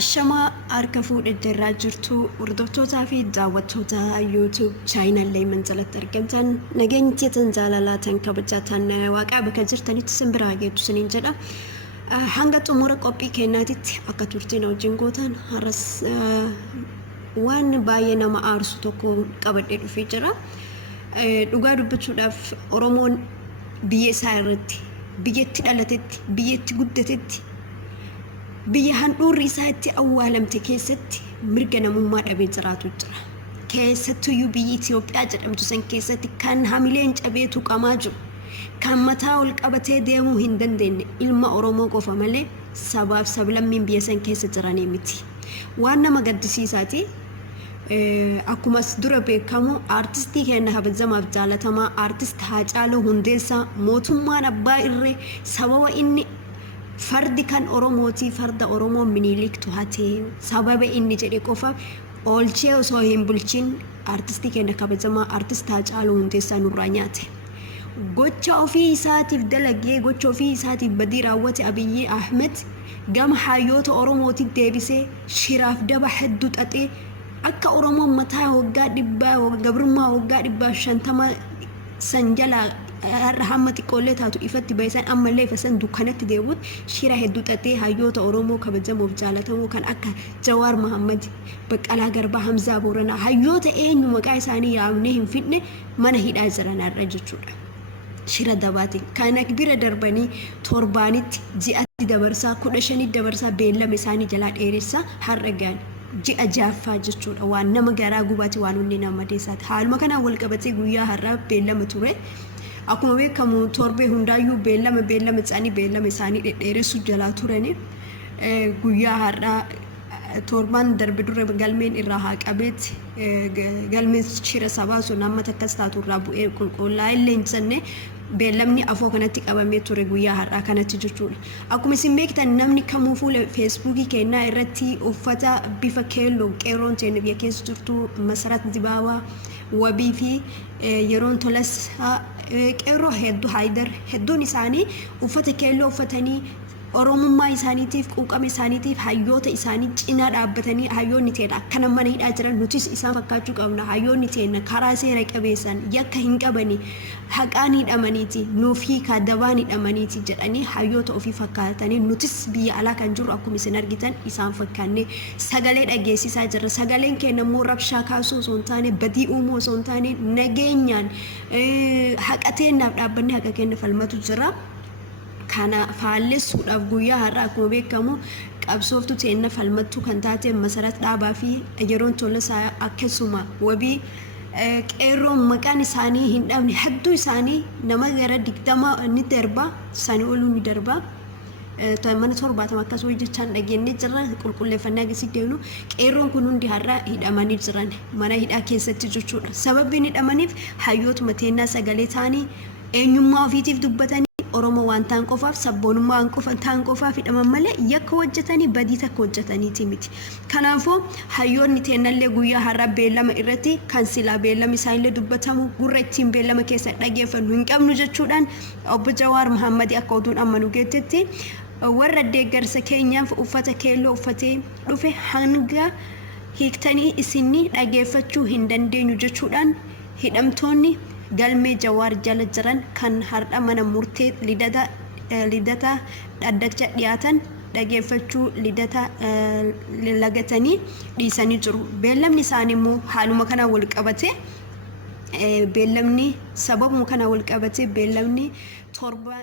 Ashama harka fuudhee jirtu hordoftoota fi daawwattoota YouTube channel manjalatti argamtan nageenyi teetan jaalalaatan kabajatan waaqaa bakka jirtanitti simbiraa geetu siniin jedha. Hanga xumura qophii kennaatitti akka turtiin wajjin gootan har'as waan baay'ee nama aarsu tokko qabadhee dhufee jira. Dhugaa dubbachuudhaaf Oromoon biyya isaa irratti biyyatti dhalatetti biyyatti guddatetti biyya handhuurri isaatti awwaalamte keessatti mirga namummaa dhabee jiraatu jira. Keessattuu biyya Itoophiyaa jedhamtu san keessatti kan hamileen cabee tuqamaa jiru, kan mataa ol qabatee deemuu hin dandeenye ilma Oromoo qofa malee sabaaf sablammiin biyya san keessa jiranii miti. Waan nama gaddisiisaati. Akkuma dura beekamu artistii keenya habajamaaf jaalatamaa artist Haacaaluu Hundeessaa mootummaan abbaa irree sababa inni fardi kan Oromooti farda Oromoo miniliktu hate sababa inni jedhe qofa oolchee osoo hin bulchin artistii keenya kabajamaa artist Haacaaluu Hundeessaa nurraa nyaate. Gocha ofii isaatiif dalagee gocha ofii isaatiif badii raawwate Abiyyi Ahmed gama hayyoota Oromooti deebisee shiraaf daba hedduu xaxee akka Oromoon mataa waggaa dhibbaa gabrummaa waggaa dhibbaa 50 sanjala hamma xiqqoolee taatu ifatti baay'isan ammallee ifasan dukkanatti deebi'uut shira hedduu xaxee hayyoota Oromoo kabajamuuf jaalatamoo kan akka Jawaar Mohammad, Baqqalaa Garbaa, Hamzaa Booranaa hayyoota eenyu maqaa isaanii yaamnee hin fidne mana hidhaa jiran har'a jechuudha. Shira dabaatiin kan bira darbanii torbaanitti ji'atti dabarsaa 15 dabarsaa beellama isaanii jalaa dheeressaa har'a gahan. Ji'a jaaffaa jechuudha waan nama garaa gubaati waan hundi nama deessaati. Haaluma kanaan wal qabatee guyyaa har'aa beellama ture. Akkuma beekamu torbee hundaayyuu beellama isaanii dhedheeressuu jalaa turani. Guyyaa har'aa torban darbe dura galmeen irraa haa qabeet galmeen shira sabaa sun amma takkas taatu irraa bu'ee qulqullaa illee hin jenne beellamni afoo kanatti qabamee ture guyyaa har'aa kanatti jechuudha. Akkuma isin beektan namni kamuu fuula feesbuukii kennaa irratti uffata bifa keelloo qeerroon ta'e biyya keessa jirtu Masarat Dibaabaa wabii fi yeroon tolas qeerroo hedduu haydar hedduun isaanii uffata keelloo uffatanii Oromummaa isaaniitiif quuqama isaaniitiif hayyoota isaanii cinaa dhaabbatanii hayyoonni ta'e akkana mana hidhaa jiran nutis isaan fakkaachuu qabna. Hayyoonni ta'e karaa seera qabeessan yakka hin qabani haqaan hidhamaniiti nuuf hiikaa dabaan hidhamaniiti jedhanii hayyoota ofii fakkaatanii nutis biyya alaa kan jirru akkuma isin argitan isaan fakkaannee sagalee dhageessisaa jirra. Sagaleen keenya immoo rabshaa kaasuu osoo hin taane badii uumuu osoo hin taane nageenyaan haqateennaaf dhaabbannee haqa keenya falmatu jira. Kana faalleessuudhaaf guyyaa har'aa akkuma beekamu qabsooftuu ta'e falmattuu kan taate Masarat dhaabaa fi yeroon tolasaa akkasuma wabii qeerroon maqaan isaanii hin dhabne hedduu isaanii nama gara 20 ni darba isaanii oluu ni darba. Mana 70 akkasuma jechaan dhageenye jirra qulqulleeffannaa gisi deemnu qeerroon kun hundi har'aa hidhamanii jiran mana hidhaa keessatti jechuudha. Sababni hidhamaniif hayyootuma teennaa sagalee ta'anii eenyummaa ofiitiif dubbatanii Oromoo waan ta'an qofaaf sabboonummaa waan qofa ta'an qofaaf hidhaman malee yakka hojjetanii badii takka hojjetaniiti miti. Kanaafuu hayyoonni teennallee guyyaa har'aa beellama irratti kan silaa beellama isaanillee dubbatamu gurra ittiin beellama keessa dhageeffannu hin qabnu jechuudhaan obbo Jawaar Mohammad akka oduun amma nu geettetti warra deeggarsa keenyaaf uffata keelloo uffatee dhufe hanga hiiktanii isinni dhageeffachuu hin dandeenyu jechuudhaan hidhamtoonni galmee Jawaar jala jiran kan har'a mana murtee lidata dhaddacha dhiyaatan dhageeffachuu lidata lagatanii dhiisanii jiru. Beellamni isaanii immoo haaluma kanaan wal qabatee beellamni sababuma kanaan wal qabatee beellamni torba